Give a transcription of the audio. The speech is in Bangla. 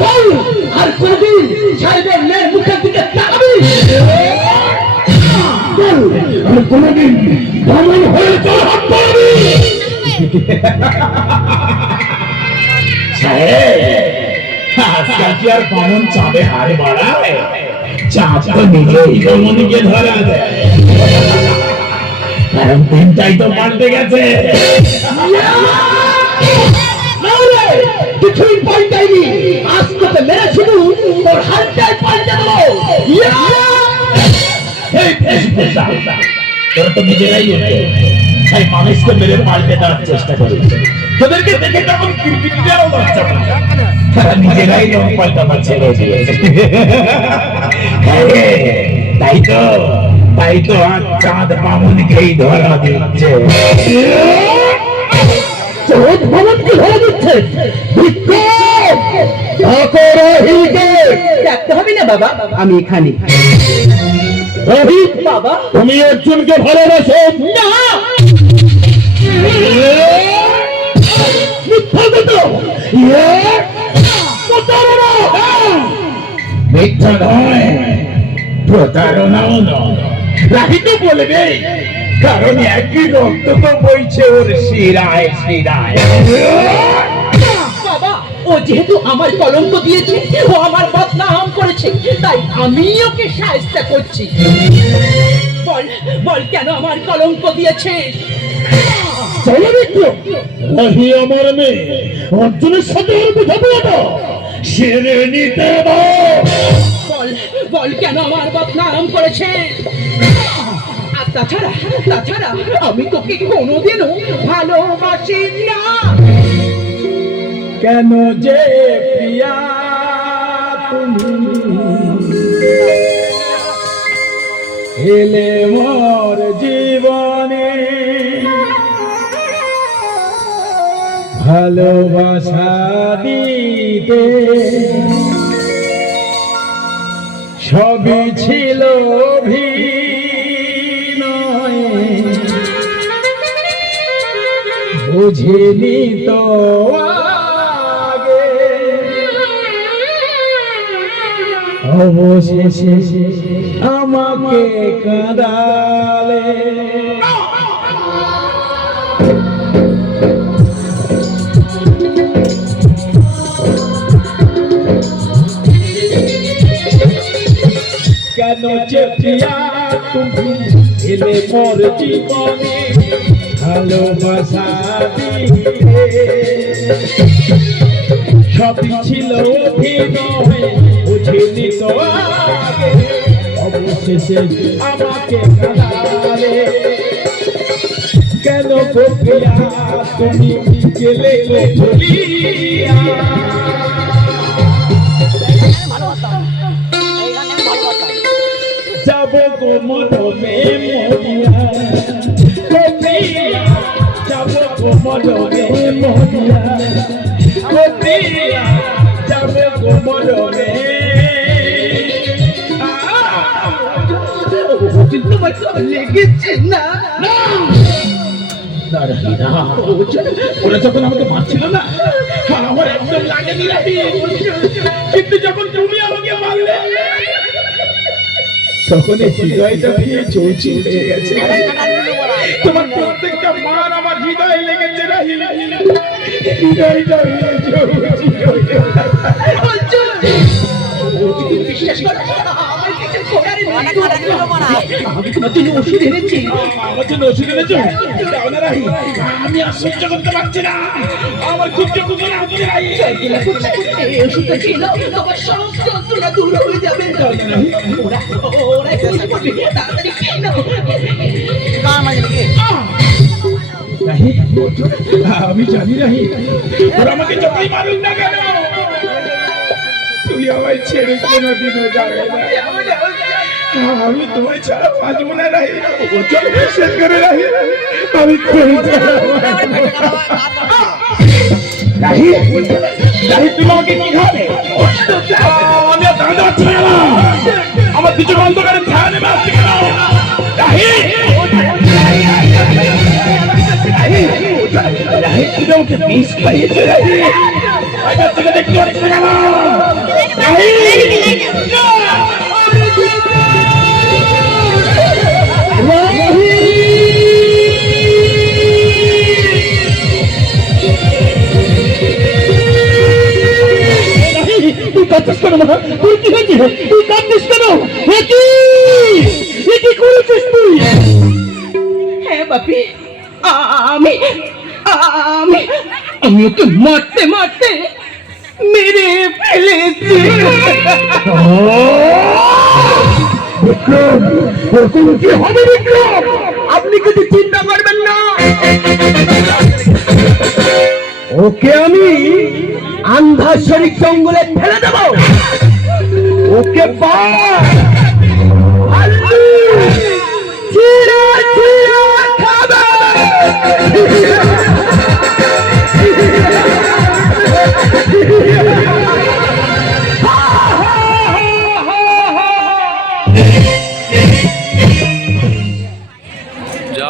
বল আর কোনদিন সাহেবের মেয়ের মুখের দিকে তাকাবি? বল আর কোনদিন বামন হয়ে তোর হাত পড়বি? আজকাল কি আর বামন চাঁদে হার বাড়ায়? চাঁদ তো নিজেই বামনকে ধরা দেয়, কারণ দিনটাই তো পাল্টে গেছে। কিছুই পাল্টাইনি, আজ তোকে মেরে শুধু তোর হাতটাই পাল্টে দেবো। তোরা তো নিজেরাই তাই মানুষকে মেরে পাল্টে দেওয়ার চেষ্টা করি। তোদেরকে দেখে তখন কিরকিটাও বাচ্চা তারা নিজেরাই রং পাল্টাবার ছেড়ে দিয়েছে। তাই তো আজ চাঁদ বামনকেই ধরা দিচ্ছে। চাঁদ বামনকে ধরা দিচ্ছে? দেখতে হবে না বাবা, আমি এখানে। রোহিত বাবা, তুমি অর্জুনকে ভালোবাসো? না, মিথ্যা কথা। প্রতারণা। মিথ্যা নয়, প্রতারণাও নয়। রাহি তো বলবে, কারণ একই রক্ত তো বইছে ওর শিরায় শিরায়। বাবা, ও যেহেতু আমার কলঙ্ক দিয়েছে, ও আমার বদনাম করেছে, তাই আমি ওকে সাহায্য করছি। বল বল, কেন আমার কলঙ্ক দিয়েছিস? চলো মিত্র, রাহি আমার মেয়ে, অর্জুনের সাথে ওর বোঝাপড়াটা সেরে নিতে দাও। বল বল, কেন আমার বদনাম করেছে? আর তাছাড়া আমি তোকে কোনোদিনও ভালোবাসি না। কেন যে প্রিয়া তুমি এলে মোর জীবনে, ভালোবাসা দিতে সবই ছিল অভিনয়, বুঝিনি তো আগে, অবশেষে আমাকে কাঁদালে। কেন যে প্রিয়া তুমি এলে মোর জীবনে, ভালোবাসা দিতে সবই ছিল অভিনয়, বুঝিনি তো আগে, অবশেষে আমাকে কাঁদালে। কেন গো প্রিয়া তুমি গেলে ভুলিয়া, যাব গো মরমে মরিয়া, যাব গো মরমে মরিয়া, যাব গো মরমে। লেগেছে না? ওরা যখন আমাকে মারছিল না, আমার একদম লাগেনি রাহি, কিন্তু যখন তুমি আমাকে মারলে তখন এই হৃদয়টা দিয়ে চলছি হয়ে গেছে। তোমার প্রত্যেকটা মার আমার হৃদয়ে লেগেছে রাহি, হৃদয়টা বিশ্বাস কর, আমি ওষুধ এনেছি। আমার জন্য ওষুধ এনেছো? আমি আর সহ্য করতে পারছি না, আমার খুব যন্ত্রণা হচ্ছে রাহি। এই ওষুধটা খেলো, তোমার সব যন্ত্রণা দূর হয়ে যাবে। তাড়াতাড়ি খেয়ে নাও। আমি জানি রাহি, ওরা আমাকে যতই মারুক না কেন, তুই আমায় ছেড়ে কোনোদিনও যাবে না। আমি তোমায় ছাড়া বাঁচবো না রাহি, চল বিশ্বাস করে রাহি, আমি রাহি, তুমি আমাকে কি খাবে? আমি আর দাঁড়াতে পারছি না, আমার কিছু অন্ধকারে ছায়া নেমে আসছে কেন? রাহি, রাহি, তুমি আমাকে মিস খাইয়েছে রাহি, দেখতে পাচ্ছি না কেন? কাঁদছিস কেন মা? তোর কি হয়েছে? তুই কাঁদছিস কেন? এ কি করেছিস তুই? হ্যাঁ বাপি, আমি আমি আমি ওকে মারতে মারতে মেরে ফেলেছি। বিক্রম, ওর কোনো কি হবে বিক্রম? আপনি কিছু চিন্তা করবেন না, ওকে আমি আন্ধারশরী জঙ্গলে ফেলে দেব। ওকে খাবে।